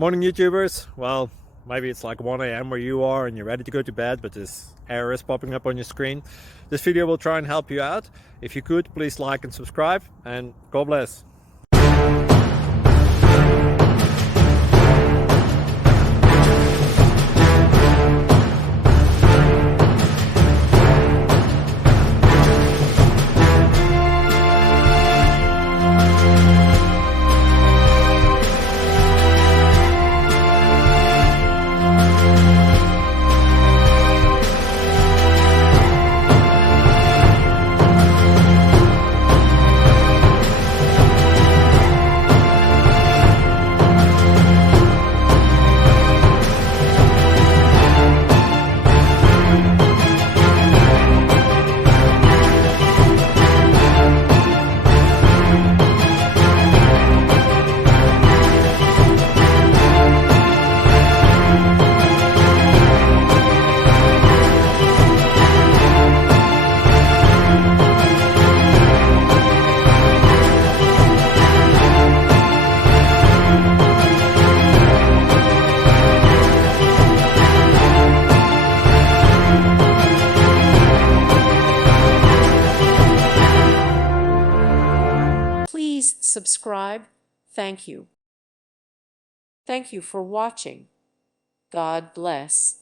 Morning YouTubers. Well, maybe it's like 1 a.m. where you are and you're ready to go to bed, but this error is popping up on your screen. This video will try and help you out. If you could, please like and subscribe, and God bless. Please subscribe. Thank you. Thank you for watching. God bless.